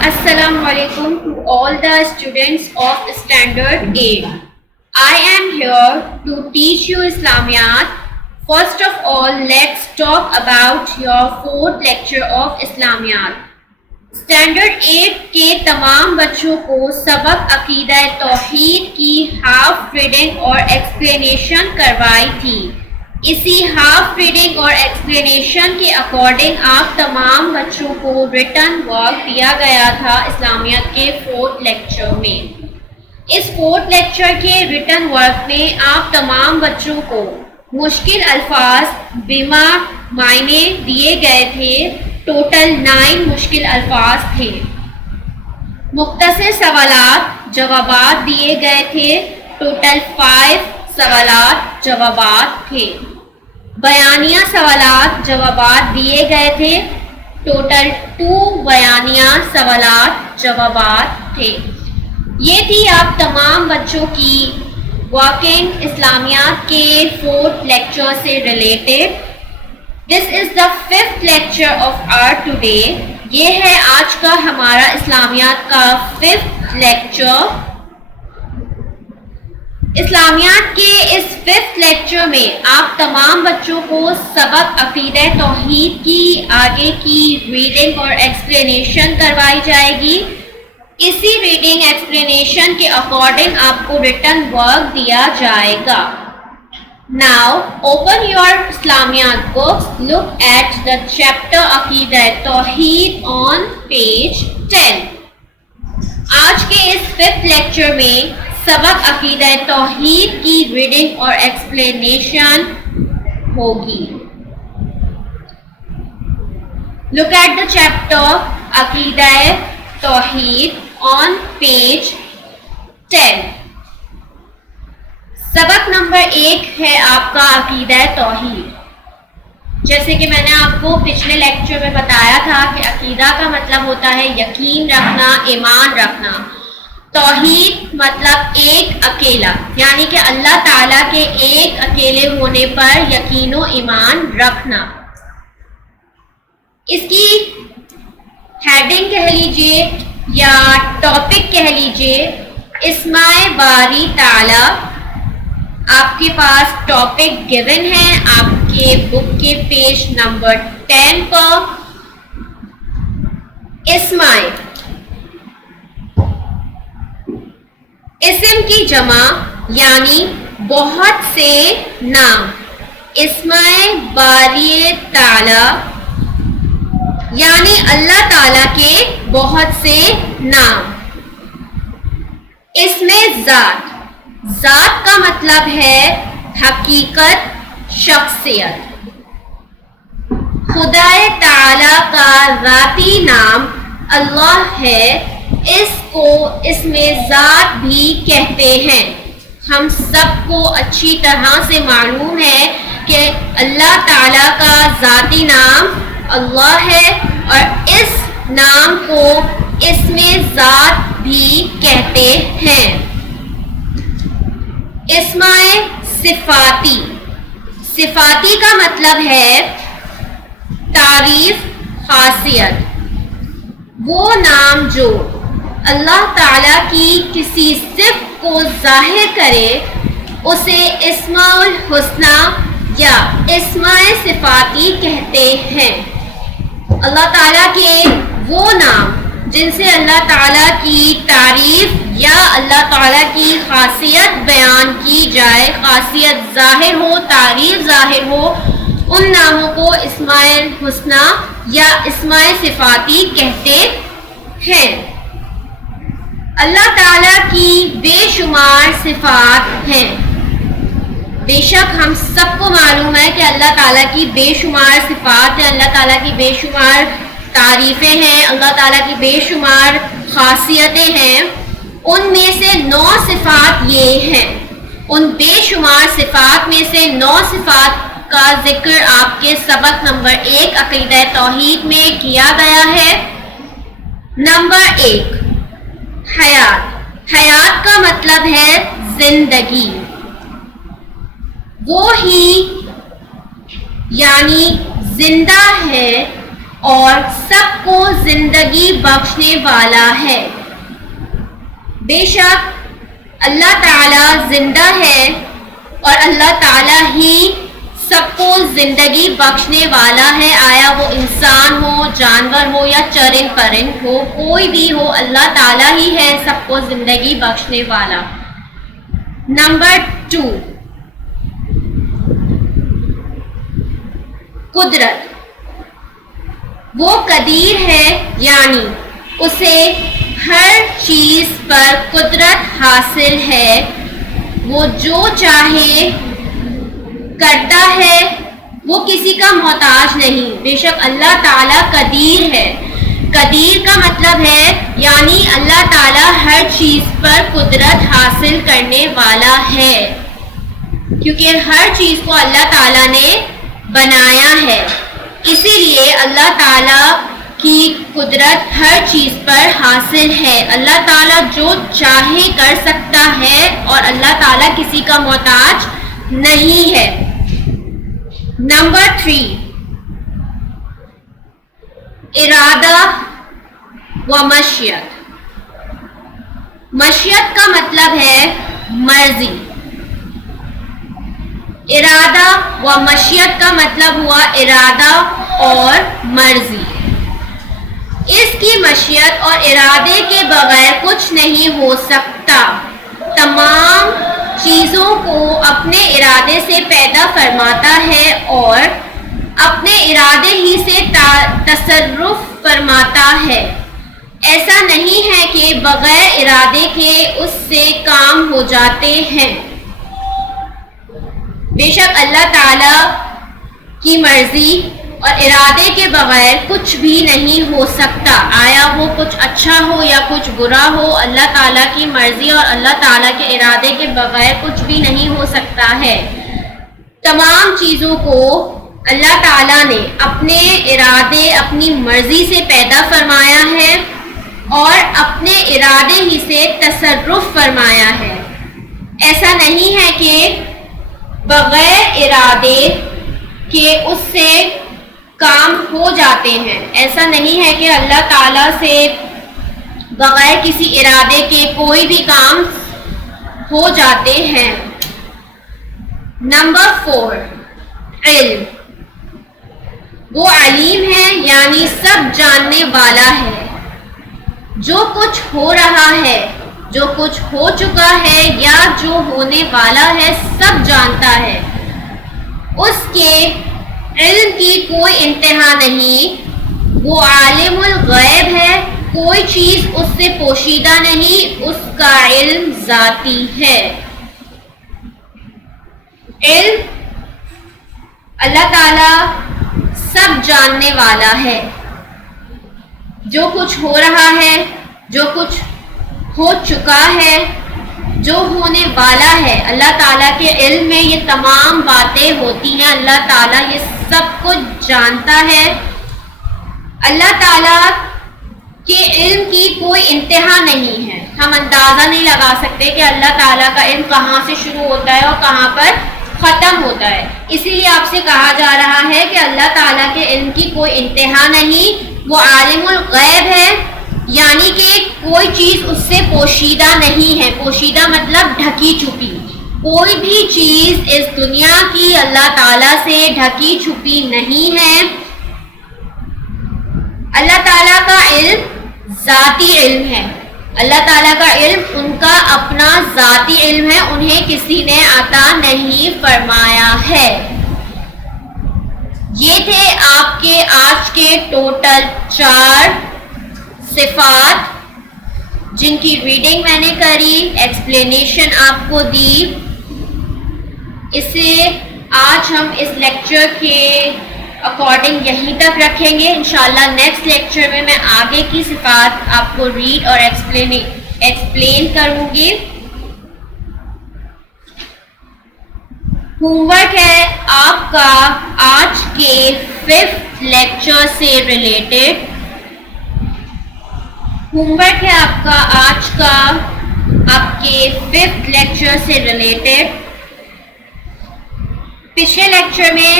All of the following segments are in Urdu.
Assalamu alaikum to all the students of Standard 8. I am here to teach you Islamiyat. First of all, let's talk about your fourth lecture of Islamiyat. Standard 8 کے تمام بچوں کو سبق عقیدہ توحید کی ہاف ریڈنگ اور ایکسپلینیشن کروائی تھی. اسی ہاف ریڈنگ اور ایکسپلینیشن کے اکارڈنگ آپ تمام بچوں کو ریٹن ورک دیا گیا تھا اسلامیات کے فورتھ لیکچر میں. اس فورتھ لیکچر کے ریٹن ورک میں آپ تمام بچوں کو مشکل الفاظ بما معنی دیے گئے تھے. ٹوٹل 9 مشکل الفاظ تھے. مختصر سوالات جوابات دیے گئے تھے. ٹوٹل 5 سوالات جوابات تھے. بیانیہ سوالات جوابات دیے گئے تھے. ٹوٹل 2 بیانیہ سوالات جوابات تھے. یہ تھی آپ تمام بچوں کی واکنگ اسلامیات کے 4th لیکچر سے related. This is the 5th lecture of our today. یہ ہے آج کا ہمارا اسلامیات کا 5th لیکچر. اسلامیات کے اس 5th لیکچر میں آپ تمام بچوں کو سبق عقیدہ توحید کی آگے کی ریڈنگ اور ایکسپلینیشن کروائی جائے گی. اسی ریڈنگ ایکسپلینیشن کے اکارڈنگ آپ کو ریٹن ورک دیا جائے گا. Now open your Islamiyat books. Look at the chapter Aqidah Tawheed on page 10. آج کے اس 5th لیکچر میں سبق عقیدہ توحید کی ریڈنگ اور ایکسپلینیشن ہوگی. Look at the chapter عقیدہ توحید on page 10. سبق نمبر 1 ہے آپ کا عقیدہ توحید. جیسے کہ میں نے آپ کو پچھلے لیکچر میں بتایا تھا کہ عقیدہ کا مطلب ہوتا ہے یقین رکھنا، ایمان رکھنا. توحید مطلب ایک اکیلا، یعنی کہ اللہ تعالیٰ کے ایک اکیلے ہونے پر یقین و ایمان رکھنا. اس کی ہیڈنگ کہہ لیجئے یا ٹاپک کہہ لیجئے اسماء باری تعالیٰ. آپ کے پاس ٹاپک گیون ہے آپ کے بک کے پیج نمبر 10 پر. اسماء اسم کی جمع یعنی بہت سے نام. اسماء باری تعالی یعنی اللہ تعالی کے بہت سے نام. اسم ذات، ذات کا مطلب ہے حقیقت، شخصیت. خدا تعالی کا ذاتی نام اللہ ہے. اس کو اسم ذات بھی کہتے ہیں. ہم سب کو اچھی طرح سے معلوم ہے کہ اللہ تعالی کا ذاتی نام اللہ ہے اور اس نام کو اسم ذات بھی کہتے ہیں. اسماء صفاتی، صفاتی کا مطلب ہے تعریف، خاصیت. وہ نام جو اللہ تعالیٰ کی کسی صفت کو ظاہر کرے اسے اسماء الحسنہ یا اسماء صفاتی کہتے ہیں. اللہ تعالیٰ کے وہ نام جن سے اللہ تعالیٰ کی تعریف یا اللہ تعالیٰ کی خاصیت بیان کی جائے، خاصیت ظاہر ہو، تعریف ظاہر ہو، ان ناموں کو اسماء الحسنہ یا اسماء صفاتی کہتے ہیں. اللہ تعالیٰ کی بے شمار صفات ہیں. بے شک ہم سب کو معلوم ہے کہ اللہ تعالیٰ کی بے شمار صفات ہیں، اللہ تعالیٰ کی بے شمار تعریفیں ہیں، اللہ تعالیٰ کی بے شمار خاصیتیں ہیں. ان میں سے 9 صفات یہ ہیں. ان بے شمار صفات میں سے 9 صفات کا ذکر آپ کے سبق نمبر 1 عقیدہ توحید میں کیا گیا ہے. نمبر 1 حیات. حیات کا مطلب ہے زندگی. وہ ہی یعنی زندہ ہے اور سب کو زندگی بخشنے والا ہے. بے شک اللہ تعالیٰ زندہ ہے اور اللہ تعالیٰ ہی سب کو زندگی بخشنے والا ہے. آیا وہ انسان ہو, جانور ہو یا چرند پرند ہو, کوئی بھی ہو, اللہ تعالیٰ ہی ہے سب کو زندگی بخشنے والا. نمبر 2, قدرت. وہ قدیر ہے یعنی اسے ہر چیز پر قدرت حاصل ہے. وہ جو چاہے کرتا ہے, وہ کسی کا محتاج نہیں. بے شک اللہ تعالیٰ قدیر ہے. قدیر کا مطلب ہے یعنی اللہ تعالیٰ ہر چیز پر قدرت حاصل کرنے والا ہے, کیونکہ ہر چیز کو اللہ تعالیٰ نے بنایا ہے. اسی لیے اللہ تعالیٰ کی قدرت ہر چیز پر حاصل ہے. اللہ تعالیٰ جو چاہے کر سکتا ہے اور اللہ تعالیٰ کسی کا محتاج نہیں ہے. نمبر 3, ارادہ و مشیت. مشیت کا مطلب ہے مرضی. ارادہ و مشیت کا مطلب ہوا ارادہ اور مرضی. اس کی مشیت اور ارادے کے بغیر کچھ نہیں ہو سکتا. تمام چیزوں کو اپنے ارادے سے پیدا فرماتا ہے اور اپنے ارادے ہی سے تصرف فرماتا ہے. ایسا نہیں ہے کہ بغیر ارادے کے اس سے کام ہو جاتے ہیں. بے شک اللہ تعالیٰ کی مرضی اور ارادے کے بغیر کچھ بھی نہیں ہو سکتا. آیا وہ کچھ اچھا ہو یا کچھ برا ہو, اللہ تعالیٰ کی مرضی اور اللہ تعالیٰ کے ارادے کے بغیر کچھ بھی نہیں ہو سکتا ہے. تمام چیزوں کو اللہ تعالیٰ نے اپنے ارادے, اپنی مرضی سے پیدا فرمایا ہے اور اپنے ارادے ہی سے تصرف فرمایا ہے. ایسا نہیں ہے کہ بغیر ارادے کے اس سے کام ہو جاتے ہیں. ایسا نہیں ہے کہ اللہ تعالیٰ سے بغیر کسی ارادے کے کوئی بھی کام ہو جاتے ہیں. نمبر 4, علم. وہ علیم ہے یعنی سب جاننے والا ہے. جو کچھ ہو رہا ہے, جو کچھ ہو چکا ہے یا جو ہونے والا ہے, سب جانتا ہے. اس کے علم کی کوئی انتہا نہیں. وہ عالم الغیب ہے, کوئی چیز اس سے پوشیدہ نہیں, اس کا علم ذاتی ہے. علم اللہ تعالیٰ سب جاننے والا ہے. جو کچھ ہو رہا ہے, جو کچھ ہو چکا ہے, جو ہونے والا ہے, اللہ تعالیٰ کے علم میں یہ تمام باتیں ہوتی ہیں. اللہ تعالیٰ یہ سب کچھ جانتا ہے. اللہ تعالیٰ کے علم کی کوئی انتہا نہیں ہے. ہم اندازہ نہیں لگا سکتے کہ اللہ تعالیٰ کا علم کہاں سے شروع ہوتا ہے اور کہاں پر ختم ہوتا ہے. اسی لیے آپ سے کہا جا رہا ہے کہ اللہ تعالیٰ کے علم کی کوئی انتہا نہیں. وہ عالم الغیب ہے یعنی کہ کوئی چیز اس سے پوشیدہ نہیں ہے. پوشیدہ مطلب ڈھکی چھپی. کوئی بھی چیز اس دنیا کی اللہ تعالیٰ سے ڈھکی چھپی نہیں ہے. اللہ تعالیٰ کا علم ذاتی علم ہے. اللہ تعالیٰ کا علم ان کا اپنا ذاتی علم ہے, انہیں کسی نے عطا نہیں فرمایا ہے. یہ تھے آپ کے آج کے ٹوٹل 4 صفات جن کی ریڈنگ میں نے کری, ایکسپلینیشن آپ کو دی. اسے آج ہم اس لیکچر کے اکارڈنگ یہیں تک رکھیں گے. انشاءاللہ نیکسٹ لیکچر میں آگے کی صفات آپ کو ریڈ اور ایکسپلین کروں گی. ہوم ورک ہے آپ کا آج کے 5th لیکچر سے ریلیٹڈ. ہوم ورک ہے آپ کا آج کا آپ کے 5th لیکچر سے ریلیٹڈ. پچھلے لیکچر میں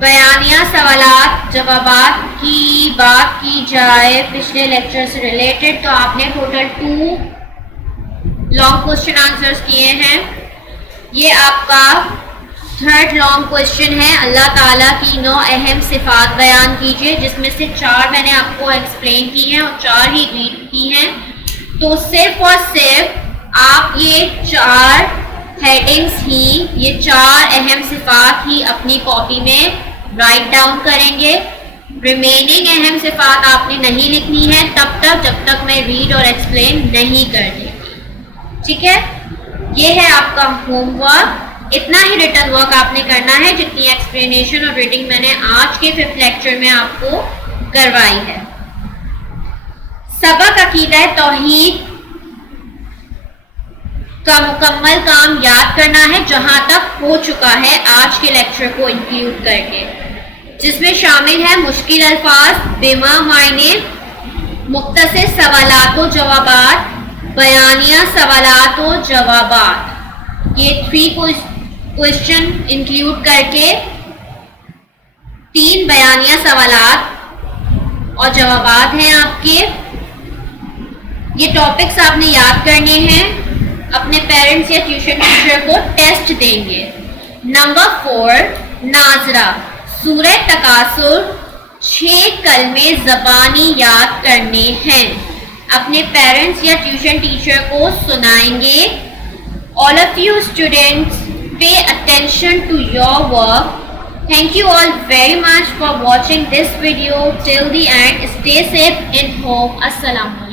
بیانیہ سوالات جوابات کی بات کی جائے پچھلے لیکچر سے ریلیٹڈ، تو آپ نے ٹوٹل 2 لانگ کوشچن آنسرز کیے ہیں. یہ آپ کا 3rd لانگ کوشچن ہے. اللہ تعالیٰ کی 9 اہم صفات بیان کیجیے، جس میں سے 4 میں نے آپ کو ایکسپلین کی ہیں اور 4 ہی ریڈ کی ہیں. تو صرف اور صرف آپ یہ 4 ہیڈنگس ہی، یہ 4 اہم صفات ہی اپنی کاپی میں رائٹ ڈاؤن کریں گے. ریمیننگ اہم صفات آپ نے نہیں لکھنی ہے تب تک جب تک میں ریڈ اور ایکسپلین نہیں کر دوں. ٹھیک ہے، یہ ہے آپ کا ہوم ورک. اتنا ہی ریٹن ورک آپ نے کرنا ہے جتنی ایکسپلینیشن اور ریڈنگ میں نے آج کے 5th لیکچر میں آپ کو کروائی ہے. سبق عقیدہ توحید کا مکمل کام یاد کرنا ہے جہاں تک ہو چکا ہے آج کے لیکچر کو انکلوڈ کر کے، جس میں شامل ہے مشکل الفاظ، بما معنی، مختصر سوالات و جوابات، بیانیہ سوالات و جوابات. یہ 3 کوشچن انکلوڈ کر کے 3 بیانیہ سوالات اور جوابات ہیں آپ کے. یہ ٹاپکس آپ نے یاد کرنے ہیں، اپنے پیرنٹس یا ٹیوشن ٹیچر کو ٹیسٹ دیں گے. نمبر 4 ناظرہ، سورہ تکاثر 6 کلمے زبانی یاد کرنے ہیں، اپنے پیرنٹس یا ٹیوشن ٹیچر کو سنائیں گے. All of you students pay attention to your work. Thank you all very much for watching this video till the end. Stay safe in home. Assalamu alaikum.